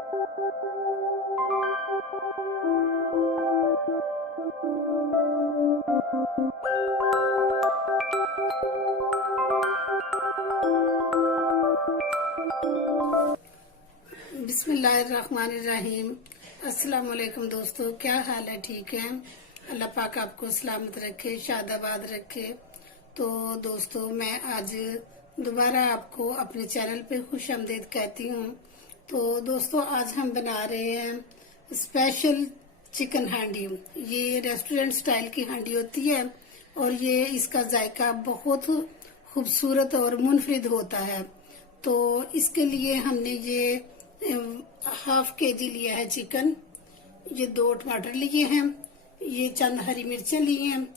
बिस्मिल्लाहिर्रहमानिर्रहीम। अस्सलाम वालेकुम दोस्तों, क्या हाल है? ठीक है, अल्लाह पाक आपको सलामत रखे, शादाबाद रखे। तो दोस्तों, मैं आज दोबारा आपको अपने चैनल पे खुश आमदीद कहती हूँ। तो दोस्तों, आज हम बना रहे हैं स्पेशल चिकन हांडी। ये रेस्टोरेंट स्टाइल की हांडी होती है और ये इसका जायका बहुत खूबसूरत और मुनफरिद होता है। तो इसके लिए हमने ये हाफ केजी लिया है चिकन, ये 2 टमाटर लिए हैं, ये चंद हरी मिर्चें ली हैं,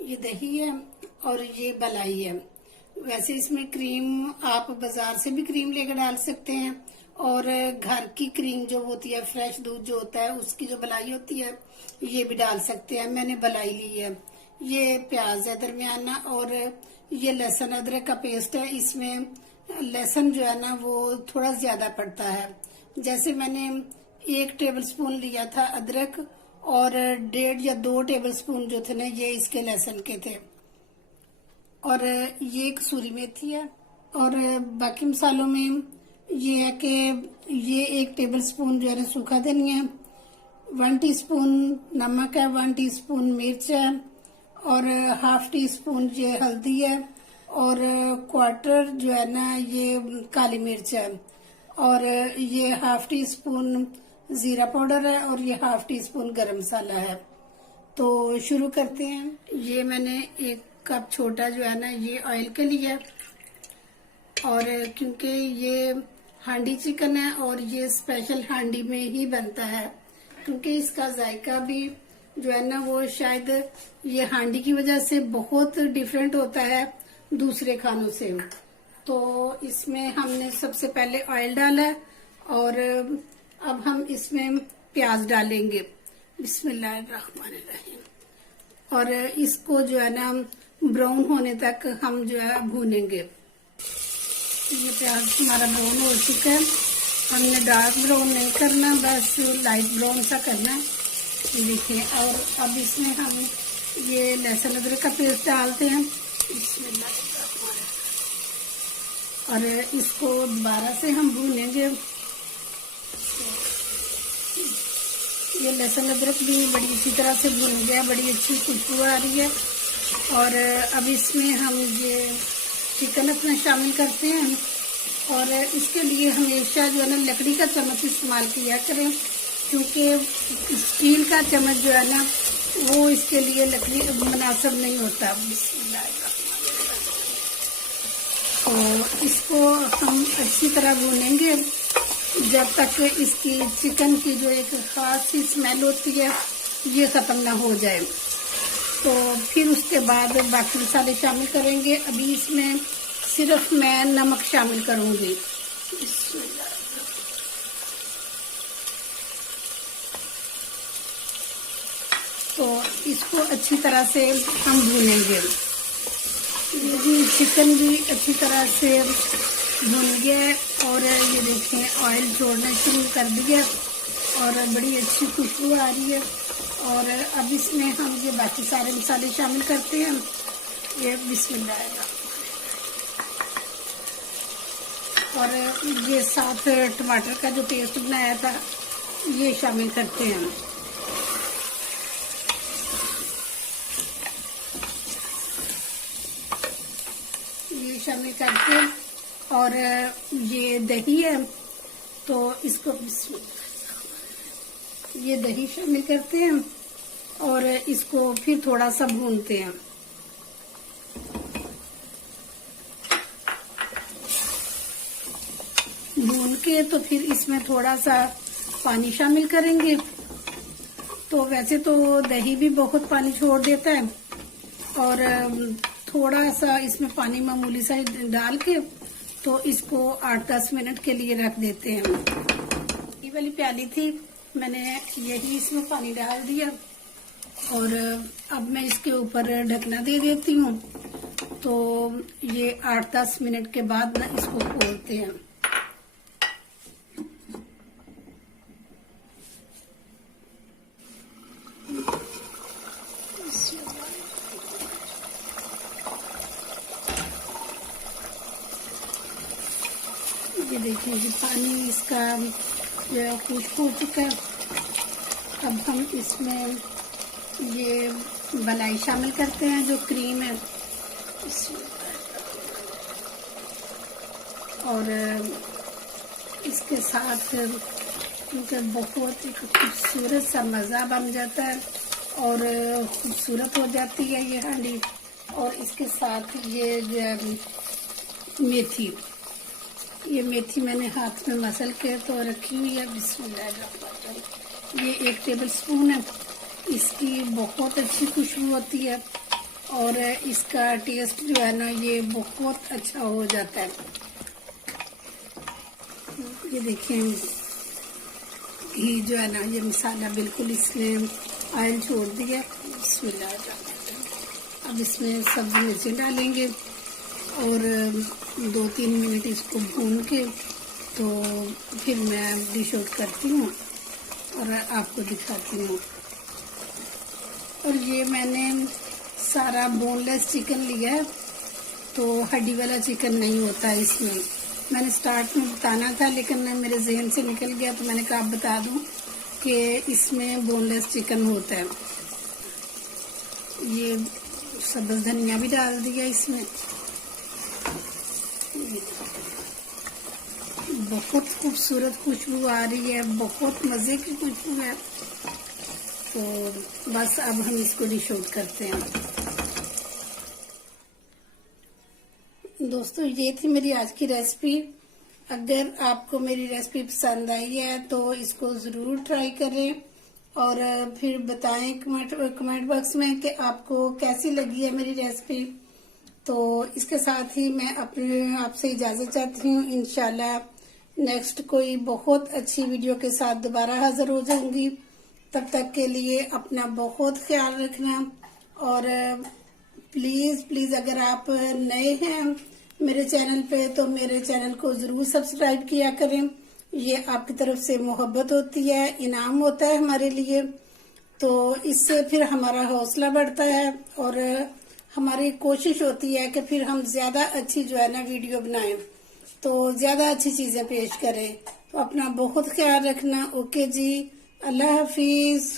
ये दही है और ये मलाई है। वैसे इसमें क्रीम आप बाजार से भी क्रीम लेकर डाल सकते हैं और घर की क्रीम जो होती है, फ्रेश दूध जो होता है, उसकी जो मलाई होती है, ये भी डाल सकते हैं। मैंने मलाई ली है। ये प्याज है दरमियाना और ये लहसुन अदरक का पेस्ट है। इसमें लहसुन जो है ना वो थोड़ा ज्यादा पड़ता है। जैसे मैंने 1 टेबल स्पून लिया था अदरक और 1.5 या 2 टेबल स्पून जो थे ना ये इसके लहसुन के थे। और ये कसूरी मेथी है। और बाकी मसालों में ये है कि ये 1 टेबल स्पून जो है सूखा धनिया, 1 टीस्पून नमक है, 1 टीस्पून मिर्च है और हाफ टी स्पून ये हल्दी है और 1/4 जो है ना ये काली मिर्च है और ये हाफ टी स्पून जीरा पाउडर है और ये हाफ टी स्पून गरम मसाला है। तो शुरू करते हैं। ये मैंने 1 कप छोटा जो है ना ये ऑयल के लिए, और क्योंकि ये हांडी चिकन है और ये स्पेशल हांडी में ही बनता है, क्योंकि इसका जायका भी जो है ना वो शायद ये हांडी की वजह से बहुत डिफरेंट होता है दूसरे खानों से। तो इसमें हमने सबसे पहले ऑयल डाला और अब हम इसमें प्याज डालेंगे। बिस्मिल्लाहिर्रहमानिर्रहीम। और इसको जो है ना ब्राउन होने तक हम जो है भूनेंगे। ये प्याज हमारा ब्राउन हो चुका है। हमने डार्क ब्राउन नहीं करना, बस लाइट ब्राउन सा करना है। ये देखिए। और अब इसमें हम ये लहसुन अदरक का पेस्ट डालते हैं। और इसको दोबारा से हम भूनेंगे। ये लहसुन अदरक भी बड़ी अच्छी तरह से भून गया, बड़ी अच्छी खुशबू आ रही है। और अब इसमें हम ये चिकन अपना शामिल करते हैं। और इसके लिए हमेशा जो है ना लकड़ी का चम्मच इस्तेमाल किया करें, क्योंकि स्टील का चम्मच जो है ना वो इसके लिए लकड़ी मुनासिब नहीं होता। तो इसको हम अच्छी तरह भूनेंगे जब तक इसकी चिकन की जो एक खास सी स्मेल होती है ये खत्म ना हो जाए। तो फिर उसके बाद बाकी मसाले शामिल करेंगे। अभी इसमें सिर्फ मैं नमक शामिल करूंगी। तो इसको अच्छी तरह से हम भूनेंगे। ये चिकन भी अच्छी तरह से भून गया और ये देखें ऑयल छोड़ना शुरू कर दिया और बड़ी अच्छी खुशबू आ रही है। और अब इसमें हम ये बाकी सारे मसाले शामिल करते हैं। ये बिस्मिल्लाह। और ये साथ टमाटर का जो पेस्ट बनाया था ये शामिल करते हैं। ये शामिल करके और ये दही है तो इसको ये दही शामिल करते हैं और इसको फिर थोड़ा सा भूनते हैं। भून के तो फिर इसमें थोड़ा सा पानी शामिल करेंगे। तो वैसे तो दही भी बहुत पानी छोड़ देता है और थोड़ा सा इसमें पानी मामूली सा डाल के तो इसको 8-10 मिनट के लिए रख देते हैं। ये वाली प्याली थी, मैंने यही इसमें पानी डाल दिया और अब मैं इसके ऊपर ढकना दे देती हूँ। तो ये 8-10 मिनट के बाद ना इसको खोलते हैं। देखिए जी पानी इसका जो है खुश्क हो चुका है। अब हम इसमें ये मलाई शामिल करते हैं, जो क्रीम है, और इसके साथ क्योंकि बहुत ही खूबसूरत सा मज़ा बन जाता है और खूबसूरत हो जाती है ये हांडी। और इसके साथ ये मेथी मैंने हाथ में मसल के तो रखी हुई है। बिस्मिल्लाह, ये 1 टेबल स्पून है। इसकी बहुत अच्छी खुशबू होती है और इसका टेस्ट जो है ना ये बहुत अच्छा हो जाता है। ये देखिए घी जो है ना, ये मसाला बिल्कुल इसने ऑयल छोड़ दिया। बिस्मिल्लाह, अब इसमें सब्जी मिर्ची डालेंगे और 2-3 मिनट इसको भून के तो फिर मैं डिश आउट करती हूँ और आपको दिखाती हूँ। और ये मैंने सारा बोनलेस चिकन लिया है, तो हड्डी वाला चिकन नहीं होता है इसमें। मैंने स्टार्ट में बताना था लेकिन मेरे जहन से निकल गया, तो मैंने कहा बता दूं कि इसमें बोनलेस चिकन होता है। ये सब्ज़ धनिया भी डाल दिया इसमें। बहुत खूबसूरत खुशबू आ रही है, बहुत मज़े की खुशबू है। तो बस अब हम इसको डिश आउट करते हैं। दोस्तों ये थी मेरी आज की रेसिपी। अगर आपको मेरी रेसिपी पसंद आई है तो इसको ज़रूर ट्राई करें और फिर बताएं कमेंट बॉक्स में कि आपको कैसी लगी है मेरी रेसिपी। तो इसके साथ ही मैं आपसे इजाज़त चाहती हूँ। इंशाल्लाह नेक्स्ट कोई बहुत अच्छी वीडियो के साथ दोबारा हाजिर हो जाऊंगी। तब तक के लिए अपना बहुत ख्याल रखना और प्लीज़ अगर आप नए हैं मेरे चैनल पे तो मेरे चैनल को ज़रूर सब्सक्राइब किया करें। ये आपकी तरफ से मोहब्बत होती है, इनाम होता है हमारे लिए। तो इससे फिर हमारा हौसला बढ़ता है और हमारी कोशिश होती है कि फिर हम ज़्यादा अच्छी जो है ना वीडियो बनाएं, तो ज़्यादा अच्छी चीज़ें पेश करें। तो अपना बहुत ख्याल रखना। ओके जी, अल्लाह हाफिज़।